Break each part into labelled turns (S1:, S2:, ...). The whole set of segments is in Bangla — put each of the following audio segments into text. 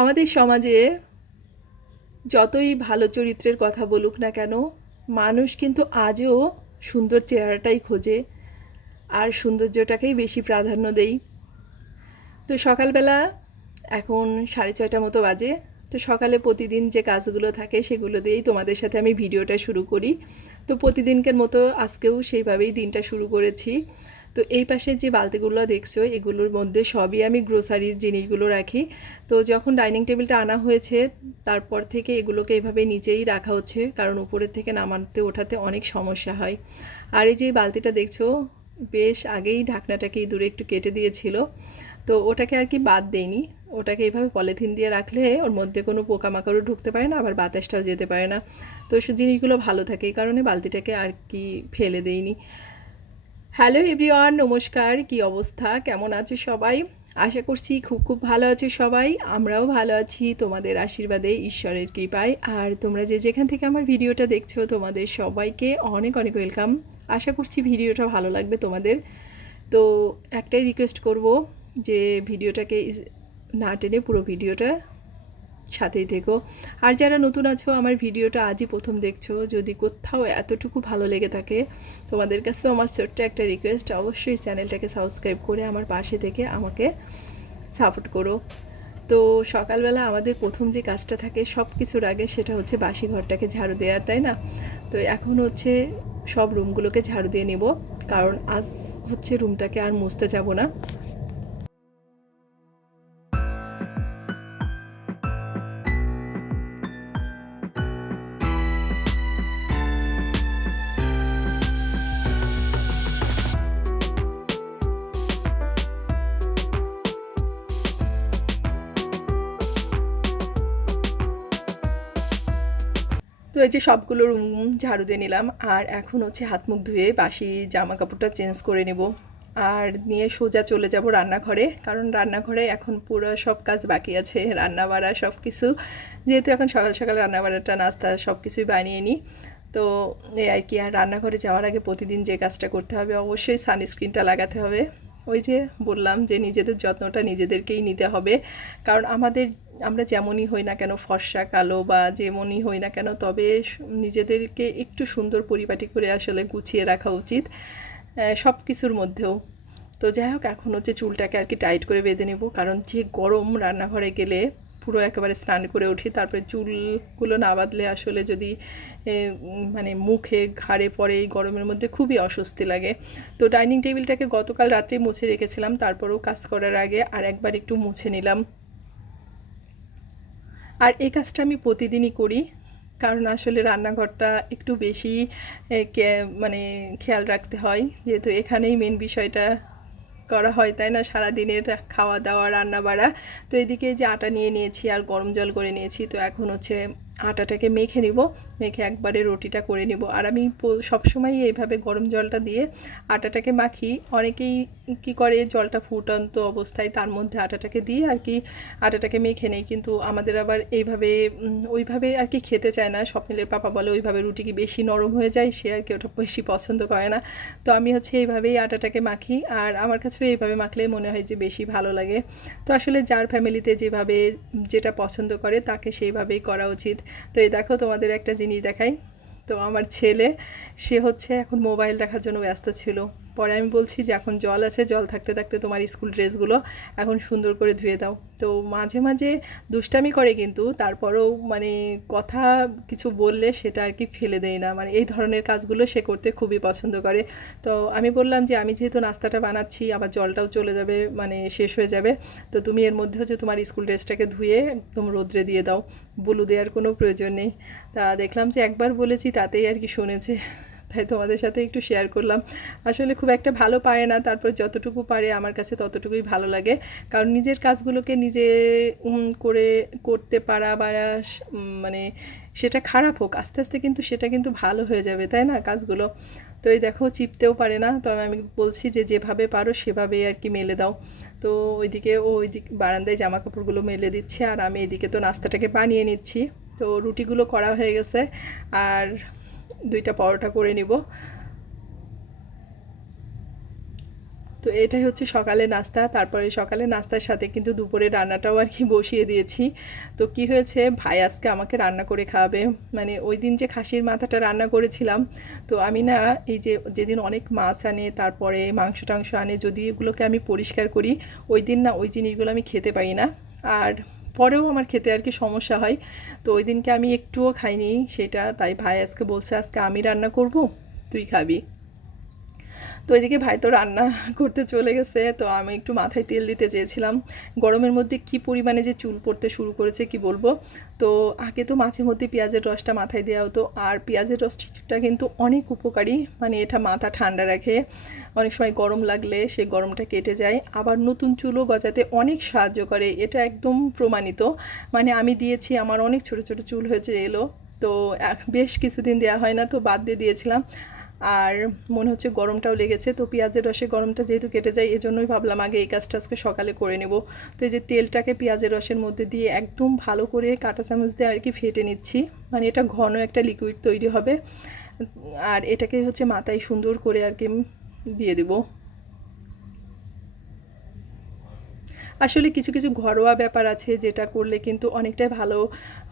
S1: আমাদের সমাজে যতই ভালো চরিত্রের কথা বলুক না কেন, মানুষ কিন্তু আজও সুন্দর চেহারাটাই খোঁজে আর সৌন্দর্যটাকেই বেশি প্রাধান্য দেই। তো সকালবেলা এখন সাড়ে ছয়টা মতো বাজে, তো সকালে প্রতিদিন যে কাজগুলো থাকে সেগুলো দিয়েই তোমাদের সাথে আমি ভিডিওটা শুরু করি। তো প্রতিদিনকের মতো আজকেও সেইভাবেই দিনটা শুরু করেছি। তো এই পাশে যে বালতিগুলো দেখছ, এগুলোর মধ্যে সবই আমি গ্রোসারির জিনিসগুলো রাখি। তো যখন ডাইনিং টেবিলটা আনা হয়েছে, তারপর থেকে এগুলোকে এভাবে নিচেই রাখা হচ্ছে, কারণ উপরের থেকে নামাতে, ওঠাতে অনেক সমস্যা হয়। আর এই যে বালতিটা দেখছ, বেশ আগেই ঢাকনাটাকে দূরে একটু কেটে দিয়েছিল। তো ওটাকে আর কি বাদ দেয়নি ওটাকে এইভাবে পলিথিন দিয়ে রাখলে ওর মধ্যে কোনো পোকামাকড়ও ঢুকতে পারে না, আবার বাতাসটাও যেতে পারে না। তো সে জিনিসগুলো ভালো থাকে, এই কারণে বালতিটাকে আর কি ফেলে দেইনি। হ্যালো এভরিওয়ান, নমস্কার। কি অবস্থা? কেমন আছে সবাই? আশা করছি খুব খুব ভালো আছে সবাই। আমরাও ভালো আছি, তোমাদের আশীর্বাদে, ঈশ্বরের কৃপায়। আর তোমরা যে যেখান থেকে আমার ভিডিওটা দেখছ, তোমাদের সবাইকে অনেক অনেক ওয়েলকাম। আশা করছি ভিডিওটা ভালো লাগবে তোমাদের। তো একটাই রিকোয়েস্ট করব যে ভিডিওটাকে না টেনে পুরো ভিডিওটা সাথেই থেকো। আর যারা নতুন আছো, আমার ভিডিওটা আজই প্রথম দেখছ, যদি কোথাও এতটুকু ভালো লেগে থাকে, তোমাদের কাছেও আমার ছোট্ট একটা রিকোয়েস্ট অবশ্যই চ্যানেলটাকে সাবস্ক্রাইব করে আমার পাশে থেকে আমাকে সাপোর্ট করো। তো সকালবেলা আমাদের প্রথম যে কাজটা থাকে সব কিছুর আগে সেটা হচ্ছে বাসি ঘরটাকে ঝাড়ু দেওয়ার, তাই না? তো এখন হচ্ছে সব রুমগুলোকে ঝাড়ু দিয়ে নেব, কারণ আজ হচ্ছে রুমটাকে আর মুছতে যাব না। তো এই যে সবগুলো রুম ঝাড়ু দিয়ে নিলাম, আর এখন হচ্ছে হাত মুখ ধুয়ে বাসি জামা কাপড়টা চেঞ্জ করে নেব। আর নিয়ে সোজা চলে যাব রান্নাঘরে, কারণ রান্নাঘরে এখন পুরো সব কাজ বাকি আছে রান্না বাড়া সব কিছু যেহেতু এখন সকাল সকাল রান্না বাড়াটা নাস্তা সব কিছুই বানিয়ে নিই। তো এই আর কি, আর রান্নাঘরে যাওয়ার আগে প্রতিদিন যে কাজটা করতে হবে, অবশ্যই সানস্ক্রিনটা লাগাতে হবে। ওই যে বললাম যে নিজেদের যত্নটা নিজেদেরকেই নিতে হবে, কারণ আমাদের আমরা যেমনই হই না কেন ফর্সা, কালো বা যেমনই হই না কেন, তবে নিজেদেরকে একটু সুন্দর পরিপাটি করে আসলে গুছিয়ে রাখা উচিত সব কিছুর মধ্যেও। তো যাই হোক, এখন হচ্ছে চুলটাকে আর কি টাইট করে বেঁধে নেব, কারণ যে গরম রান্নাঘরে গেলে পুরো একেবারে স্নান করে উঠি, তারপরে চুলগুলো না বাঁধলে আসলে যদি মানে মুখে ঘাড়ে পড়ে এই গরমের মধ্যে খুবই অস্বস্তি লাগে। তো ডাইনিং টেবিলটাকে গতকাল রাত্রে মুছে রেখেছিলাম, তারপরেও কাজ করার আগে আর একবার একটু মুছে নিলাম। আর এই কাজটা আমি প্রতিদিনই করি, কারণ আসলে রান্নাঘরটা একটু বেশি মানে খেয়াল রাখতে হয়। যেহেতু এখানেই মেন বিষয়টা করা হয়, তাই না? সারাদিনের খাওয়া দাওয়া রান্না বাড়া তো এদিকে যে আটা নিয়ে নিয়েছি আর গরম জল করে নিয়েছি, তো এখন হচ্ছে আটাটাকে মেখে নিব, মেখে একবারে রুটিটা করে নিব। আর আমি সবসময়ই এইভাবে গরম জলটা দিয়ে আটাটাকে মাখি। অনেকেই কি করে, জলটা ফুটন্ত অবস্থায় তার মধ্যে আটাটাকে দিয়ে আর কি আটাটাকে মেখে নেই কিন্তু আমাদের আবার এইভাবে ওইভাবে আর কি খেতে চায় না। স্বপ্নিলের পাপা বলে, ওইভাবে রুটি কি বেশি নরম হয়ে যায়? সে আর কি ওটা বেশি পছন্দ করে না। তো আমি হচ্ছে এইভাবেই আটাটাকে মাখি। আর আমার কাছেও এইভাবে মাখলে মনে হয় যে বেশি ভালো লাগে। তো আসলে যার ফ্যামিলিতে যেভাবে, যেটা পছন্দ করে তাকে সেইভাবেই করা উচিত। তো এই দেখো তোমাদের একটা জিনিস দেখাই। তো আমার ছেলে, সে হচ্ছে এখন মোবাইল দেখার জন্য ব্যস্ত ছিল। পরে আমি বলছি যে এখন জল আছে, জল থাকতে থাকতে তোমার স্কুল ড্রেসগুলো এখন সুন্দর করে ধুয়ে দাও। তো মাঝে মাঝে দুষ্টামি করে কিন্তু, তারপরেও মানে কথা কিছু বললে সেটা আর কি ফেলে দেয় না। মানে এই ধরনের কাজগুলো সে করতে খুবই পছন্দ করে। তো আমি বললাম যে আমি যেহেতু নাস্তাটা বানাচ্ছি, আবার জলটাও চলে যাবে মানে শেষ হয়ে যাবে। তো তুমি এর মধ্যে হচ্ছে তোমার স্কুল ড্রেসটাকে ধুয়ে একদম রোদ্রে দিয়ে দাও। বুলু দেওয়ার কোনো প্রয়োজন নেই। তা দেখলাম যে একবার বলেছি, তাতেই আর কি শুনেছে। তাই তোমাদের সাথে একটু শেয়ার করলাম। আসলে খুব একটা ভালো পারে না, তারপর যতটুকু পারে আমার কাছে ততটুকুই ভালো লাগে। কারণ নিজের কাজগুলোকে নিজে করে করতে পারা বা মানে সেটা খারাপ হোক, আস্তে আস্তে কিন্তু সেটা কিন্তু ভালো হয়ে যাবে, তাই না কাজগুলো? তো এই দেখো চিপতেও পারে না। তবে আমি বলছি যে যেভাবে পারো সেভাবেই আর কি মেলে দাও। তো ওইদিকে ও ওইদিকে বারান্দায় জামা কাপড়গুলো মেলে দিচ্ছে আর আমি এদিকে তো নাস্তাটাকে বানিয়ে নিচ্ছি। তো রুটিগুলো করা হয়ে গেছে। আর দুইটা পরোটা করে নিব। তো এটাই হচ্ছে সকালে নাস্তা। তারপরে সকালে নাস্তার সাথে কিন্তু দুপুরে রান্নাটাও আর কি বসিয়ে দিয়েছি। তো কি হয়েছে, ভাই আজকে আমাকে রান্না করে খাওয়াবে। মানে ওই দিন যে খাসির মাথাটা রান্না করেছিলাম, তো আমি না এই যে যেদিন অনেক মাছ আনে, তারপরে মাংস টাংস আনে, যদি এগুলোকে আমি পরিষ্কার করি, ওই দিন না ওই জিনিসগুলো আমি খেতে পারি না। আর পরেও আমার খেতে আর কি সমস্যা হয়। তো ওই দিনকে আমি একটুও খাইনি, সেটা তাই ভাই আজকে বলছে, আজকে আমি রান্না করব, তুই খাবি। তো এদিকে ভাই তো রান্না করতে চলে গেছে, তো আমি একটু মাথায় তেল দিতে চেয়েছিলাম। গরমের মধ্যে কি পরিমাণে যে চুল পড়তে শুরু করেছে কি বলব? তো আগে তো মাঝে মধ্যে পেঁয়াজের রসটা মাথায় দেওয়া হতো, আর পেঁয়াজের রসটা কিন্তু অনেক উপকারী মানে এটা মাথা ঠান্ডা রাখে, অনেক সময় গরম লাগলে সে গরমটা কেটে যায়। আবার নতুন চুলও গজাতে অনেক সাহায্য করে, এটা একদম প্রমাণিত। মানে আমি দিয়েছি, আমার অনেক ছোট ছোট চুল হয়েছে এলো, তো বেশ কিছুদিন দেওয়া হয় না, তো বাদ দিয়ে দিয়েছিলাম। আর মনে হচ্ছে গরমটাও লেগেছে, তো পেঁয়াজের রসে গরমটা যেহেতু কেটে যায়, এজন্যই ভাবলাম আগে এই কাজটা আজকে সকালে করে নেব। তো এই যে তেলটাকে পেঁয়াজের রসের মধ্যে দিয়ে একদম ভালো করে কাঁটা চামচ দিয়ে আর কি ফেটে নিচ্ছি। মানে এটা ঘন একটা লিকুইড তৈরি হবে। আর এটাকে হচ্ছে মাথায় সুন্দর করে আর কি দিয়ে দেবো। আসলে কিছু কিছু ঘরোয়া ব্যাপার আছে যেটা করলে কিন্তু অনেকটাই ভালো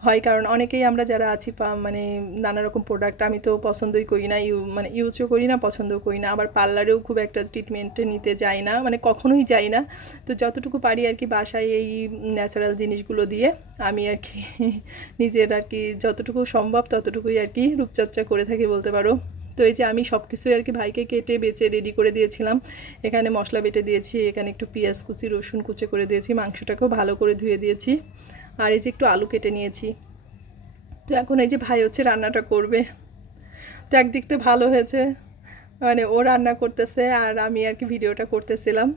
S1: হয়। কারণ অনেকেই আমরা যারা আছি মানে নানা রকম প্রোডাক্ট আমি তো পছন্দই করি না, ইউ মানে ইউজও করি না পছন্দও করি না। আবার পার্লারেও খুব একটা ট্রিটমেন্টে নিতে যাই না মানে কখনোই যাই না। তো যতটুকু পারি আর কি বাসায় এই ন্যাচারাল জিনিসগুলো দিয়ে আমি আর কি নিজের আর কি যতটুকু সম্ভব ততটুকুই আর কি রূপচর্চা করে থাকি বলতে পারো। তো এই যে আমি সব কিছুই আর কি ভাইকে কেটে বেচে রেডি করে দিয়েছিলাম। এখানে মশলা বেটে দিয়েছি, এখানে একটু পেঁয়াজ কুচি, রসুন কুচে করে দিয়েছি, মাংসটাকেও ভালো করে ধুয়ে দিয়েছি। আর এই যে একটু আলু কেটে নিয়েছি। তো এখন এই যে ভাই হচ্ছে রান্নাটা করবে। তো একদিক তো ভালো হয়েছে। মানে ও রান্না করতেছে আর আমি আর কি ভিডিওটা করতেছিলাম।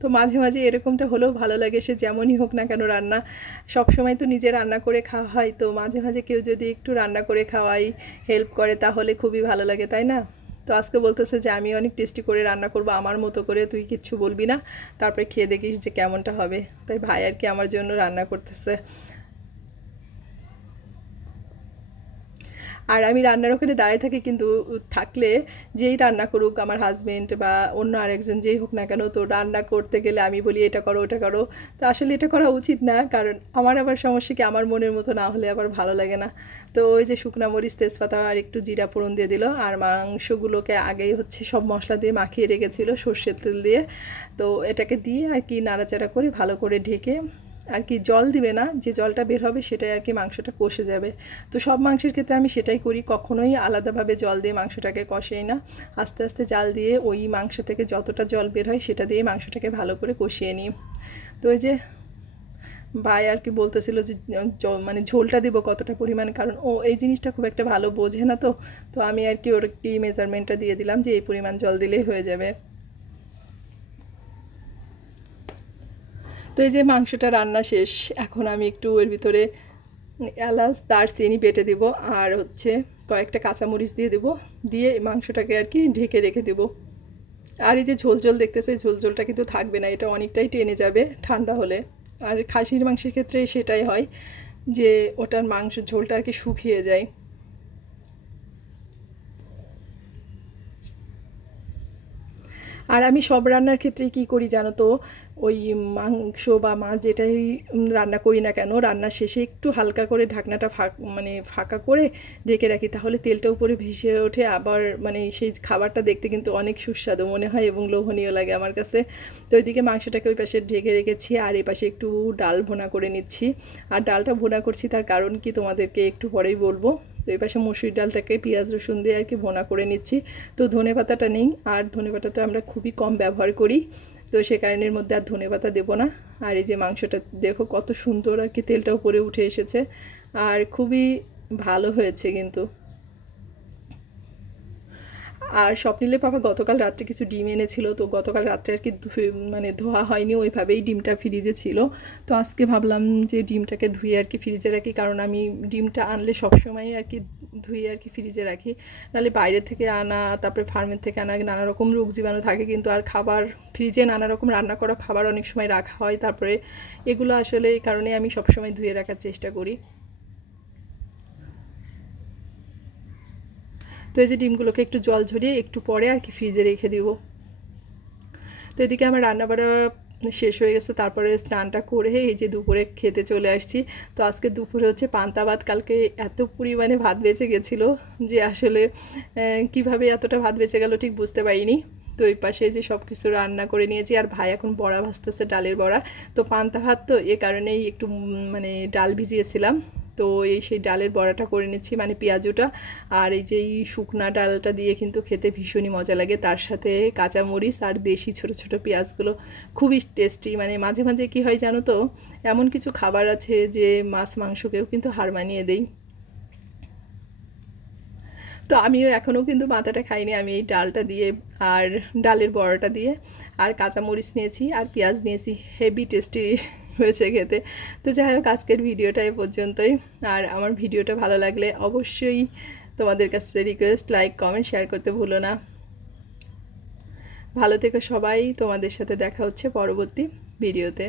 S1: তো মাঝে মাঝে এরকমটা হলেও ভালো লাগে, সে যেমনই হোক না কেন রান্না। সব সময় তো নিজে রান্না করে খাওয়া হয়, তো মাঝে মাঝে কেউ যদি একটু রান্না করে খাওয়াই হেল্প করে, তাহলে খুবই ভালো লাগে, তাই না? তো আজকে বলতেছে যে, আমি অনেক টেস্টি করে রান্না করব, আমার মতো করে তুই কিচ্ছু বলবি না। তারপরে খেয়ে দেখিস যে কেমনটা হবে। তাই ভাই আর কি আমার জন্য রান্না করতেছে। আর আমি রান্নার ওখানে দাঁড়িয়ে থাকি কিন্তু থাকলে যেই রান্না করুক আমার হাজব্যান্ড বা অন্য আরেকজন যেই হোক না কেন, তো রান্না করতে গেলে আমি বলি, এটা করো, ওটা করো। তো আসলে এটা করা উচিত না, কারণ আমার আবার সমস্যা কি, আমার মনের মতো না হলে আবার ভালো লাগে না। তো ওই যে শুকনা মরিচ, তেজপাতা আর একটু জিরা ফোড়ন দিয়ে দিল, আর মাংসগুলোকে আগেই হচ্ছে সব মশলা দিয়ে মাখিয়ে রেখেছিল, সর্ষের তেল দিয়ে। তো এটাকে দিয়ে আর কি নাড়াচাড়া করে ভালো করে ঢেকে আর কি জল দিবে না, যে জলটা বের হবে সেটাই আর কি মাংসটা কষে যাবে। তো সব মাংসের ক্ষেত্রে আমি সেটাই করি, কখনোই আলাদাভাবে জল দিয়ে মাংসটাকে কষেই না। আস্তে আস্তে জাল দিয়ে ওই মাংস থেকে যতটা জল বের হয় সেটা দিয়ে মাংসটাকে ভালো করে কষিয়ে নিই। তো ওই যে ভাই আর কি বলতেছিল যে মানে ঝোলটা দিব কতটা পরিমাণ, কারণ ও এই জিনিসটা খুব একটা ভালো বোঝে না তো। তো আমি আর কি ওর কি মেজারমেন্টটা দিয়ে দিলাম যে এই পরিমাণ জল দিলেই হয়ে যাবে। তো এই যে মাংসটা রান্না শেষ, এখন আমি একটু এর ভিতরে এলাচ, দারচিনি বেটে দেব আর হচ্ছে কয়েকটা কাঁচামরিচ দিয়ে দেব, দিয়ে মাংসটাকে আর কি ঢেকে রেখে দেব। আর এই যে ঝোল ঝোল দেখতেছো, এই ঝোল ঝোলটা কিন্তু থাকবে না, এটা অনেকটাই টেনে যাবে ঠান্ডা হলে। আর খাসির মাংসের ক্ষেত্রে সেটাই হয় যে ওটার মাংস ঝোলটা আর কি শুকিয়ে যায়। আর আমি সব রান্নার ক্ষেত্রে কি করি জানো তো? ওই মাংস বা মাছ যেটাই রান্না করি না কেন রান্নার শেষে একটু হালকা করে ঢাকনাটা ফাঁক মানে ফাঁকা করে ঢেকে রাখি। তাহলে তেলটা উপরে ভেসে ওঠে, আবার মানে সেই খাবারটা দেখতে কিন্তু অনেক সুস্বাদু মনে হয় এবং লোভনীয় লাগে আমার কাছে। তো ওইদিকে মাংসটাকে ওই পাশে ঢেকে রেখেছি আর এই পাশে একটু ডাল ভুনা করে নিচ্ছি। আর ডালটা ভুনা করছি তার কারণ কি তোমাদেরকে একটু পরেই বলব। তো এই পাশে মসুর ডালটাকে পেঁয়াজ রসুন দিয়ে আর কি ভোনা করে নিচ্ছি। তো ধনে পাতাটা নেই, আর ধনে পাতাটা আমরা খুবই কম ব্যবহার করি। তো সে কারণের মধ্যে আর ধনে পাতা দেবো না। আর এই যে মাংসটা, দেখো কত সুন্দর আর কি তেলটা উপরে উঠে এসেছে। আর খুবই ভালো হয়েছে কিন্তু। আর স্বপ্নিলের পাপা গতকাল রাত্রে কিছু ডিম এনেছিল, তো গতকাল রাত্রে আর কি মানে ধোয়া হয়নি, ওইভাবেই ডিমটা ফ্রিজে ছিল। তো আজকে ভাবলাম যে ডিমটাকে ধুয়ে আর কি ফ্রিজে রাখি, কারণ আমি ডিমটা আনলে সবসময় আর কি ধুয়ে আর কি ফ্রিজে রাখি। নাহলে বাইরে থেকে আনা, তারপরে ফার্মের থেকে আনা, নানা রকম রোগ জীবাণু থাকে কিন্তু আর খাবার ফ্রিজে নানা রকম রান্না করা খাবার অনেক সময় রাখা হয়। তারপরে এগুলো আসলে এই কারণে আমি সবসময় ধুয়ে রাখার চেষ্টা করি। তো এই যে ডিমগুলোকে একটু জল ঝরিয়ে একটু পরে আর কি ফ্রিজে রেখে দিব। তো এদিকে আমার রান্না বাড়া শেষ হয়ে গেছে, তারপরে স্নানটা করে এই যে দুপুরে খেতে চলে আসছি। তো আজকে দুপুরে হচ্ছে পান্তা ভাত, কালকে এত পরিমাণে ভাত বেঁচে গেছিল যে আসলে কীভাবে এতটা ভাত বেঁচে গেল ঠিক বুঝতে পারিনি। তো ওই পাশে যে সব কিছু রান্না করে নিয়েছি, আর ভাই এখন বড়া ভাজতেছে, ডালের বড়া। তো পান্তা ভাত তো এ কারণেই একটু মানে ডাল ভিজিয়েছিলাম। তো এই সেই ডালের বড়াটা করে নিচ্ছি মানে পেঁয়াজুটা। আর এই যে এই শুকনা ডালটা দিয়ে কিন্তু খেতে ভীষণই মজা লাগে। তার সাথে কাঁচামরিচ আর দেশি ছোট ছোট পেঁয়াজগুলো খুবই টেস্টি। মানে মাঝে মাঝে কি হয় জানো তো, এমন কিছু খাবার আছে যে মাছ মাংসকেও কিন্তু হার মানিয়ে দেয় তো আমিও এখনও কিন্তু মাথাটা খাইনি, আমি এই ডালটা দিয়ে আর ডালের বড়াটা দিয়ে আর কাঁচামরিচ নিয়েছি আর পেঁয়াজ নিয়েছি। Heavy tasty. হয়েছে খেতে। তো যাই হোক আজকের ভিডিওটা এ পর্যন্তই। আর আমার ভিডিওটা ভালো লাগলে অবশ্যই তোমাদের কাছে রিকোয়েস্ট লাইক কমেন্ট শেয়ার করতে ভুলো না। ভালো থেকে সবাই। তোমাদের সাথে দেখা হচ্ছে পরবর্তী ভিডিওতে।